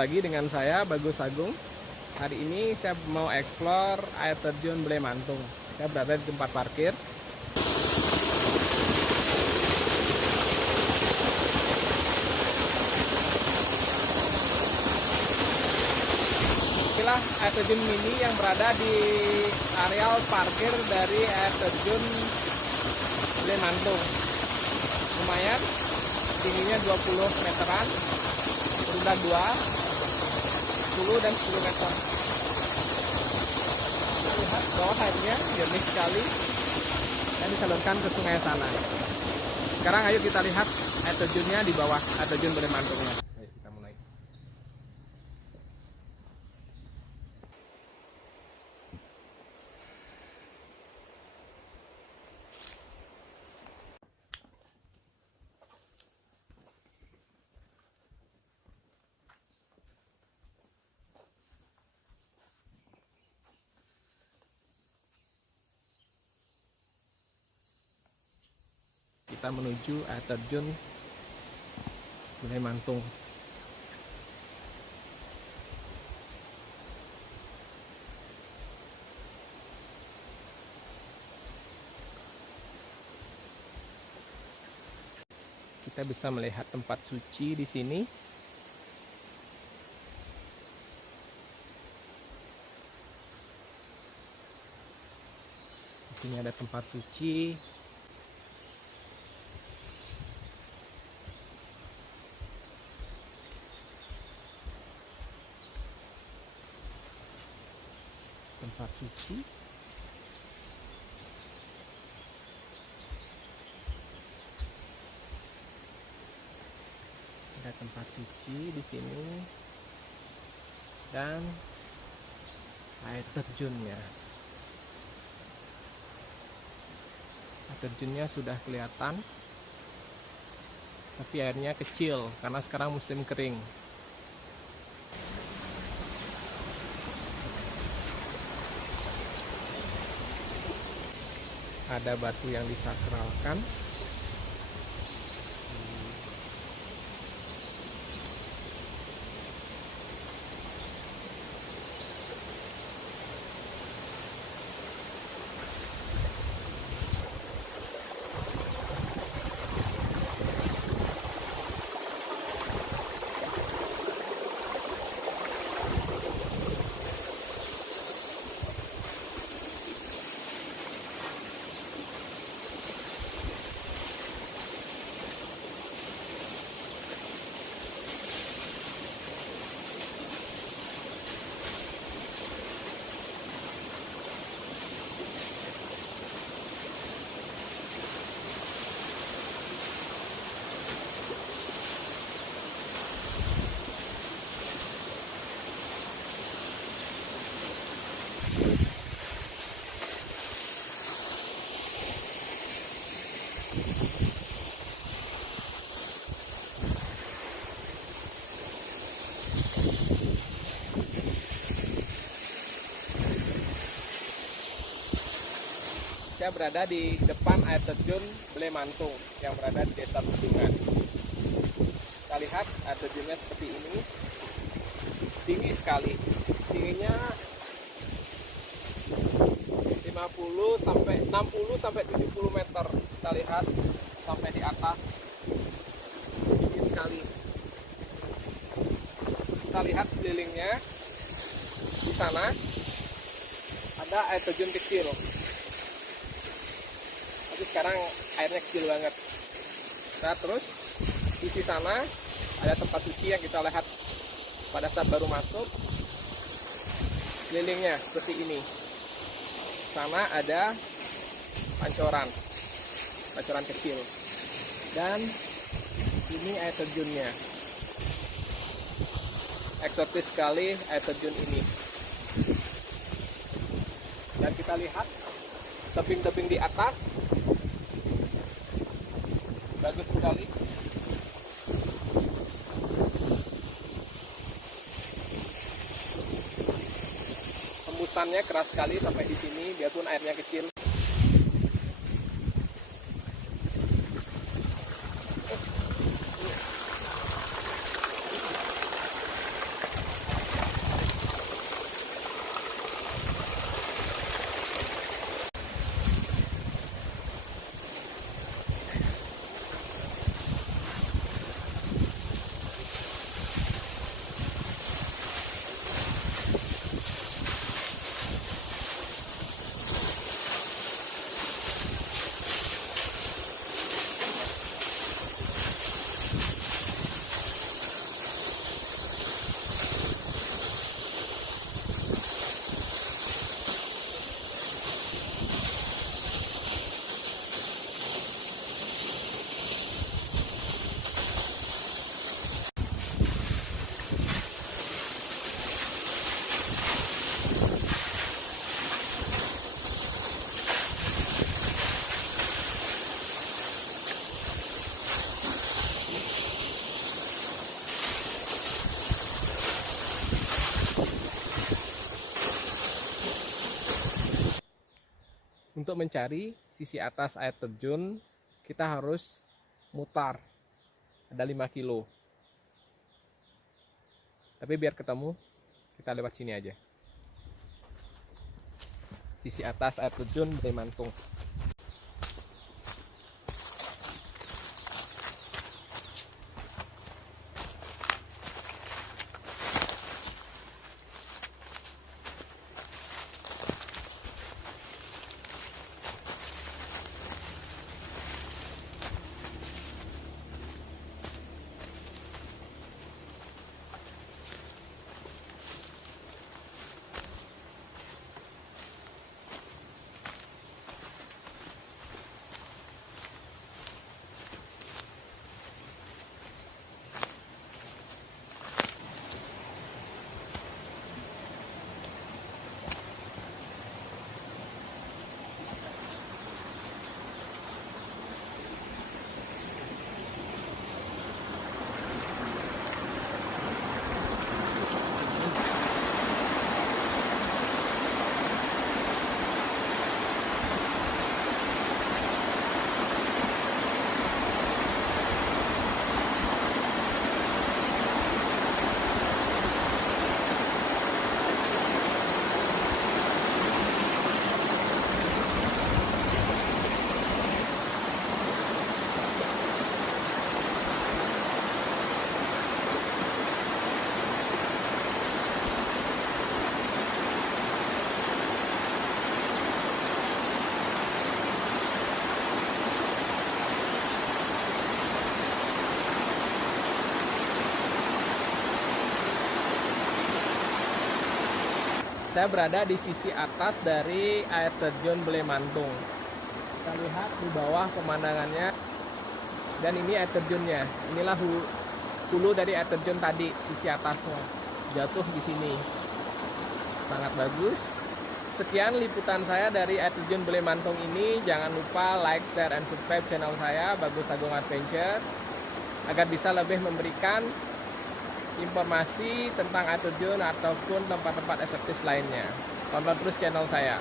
lagi dengan saya Bagus Agung. Hari ini saya mau explore air terjun Blemantung. Saya berada di tempat parkir. Inilah air terjun mini yang berada di areal parkir dari air terjun Blemantung. Lumayan, tingginya 20 meteran, roda 2, 10 dan 10 meter. Kita lihat bawah airnya jernih sekali dan disalurkan ke sungai sana. Sekarang ayo kita lihat air terjunnya di bawah air terjun Blemantung. Ayo kita mulai. Kita menuju air terjun Blemantung. Kita bisa melihat tempat suci di sini. Di sini ada tempat suci. Tempat suci. Ada tempat suci di sini dan air terjunnya. Air terjunnya sudah kelihatan, tapi airnya kecil karena sekarang musim kering. Ada batu yang disakralkan. Saya berada di depan air terjun Blemantung yang berada di Desa Bendungan. Kita lihat air terjunnya seperti ini, tinggi sekali, tingginya 50 sampai 60 sampai 70 meter. Kita lihat sampai di atas, tinggi sekali. Kita lihat sekelilingnya, di sana ada air terjun kecil. Sekarang airnya kecil banget. Nah, terus di sisi sana ada tempat suci yang kita lihat pada saat baru masuk. Kelilingnya seperti ini. Sana ada pancoran kecil. Dan ini air terjunnya. Eksotis sekali air terjun ini. Dan kita lihat tebing-tebing di atas. Bagus sekali. Hembusannya keras sekali sampai di sini, biarpun airnya kecil. untuk mencari sisi atas air terjun, kita harus mutar. Ada 5 kilo. Tapi biar ketemu, kita lewat sini aja. Sisi atas air terjun Blemantung. Saya berada di sisi atas dari air terjun Blemantung. Kita lihat di bawah pemandangannya. Dan ini air terjunnya. Inilah hulu dari air terjun tadi, sisi atasnya. Jatuh di sini. Sangat bagus. Sekian liputan saya dari air terjun Blemantung ini. Jangan lupa like, share, and subscribe channel saya, Bagus Agung Adventure, agar bisa lebih memberikan informasi tentang air terjun ataupun tempat-tempat estetis lainnya. Tonton terus channel saya.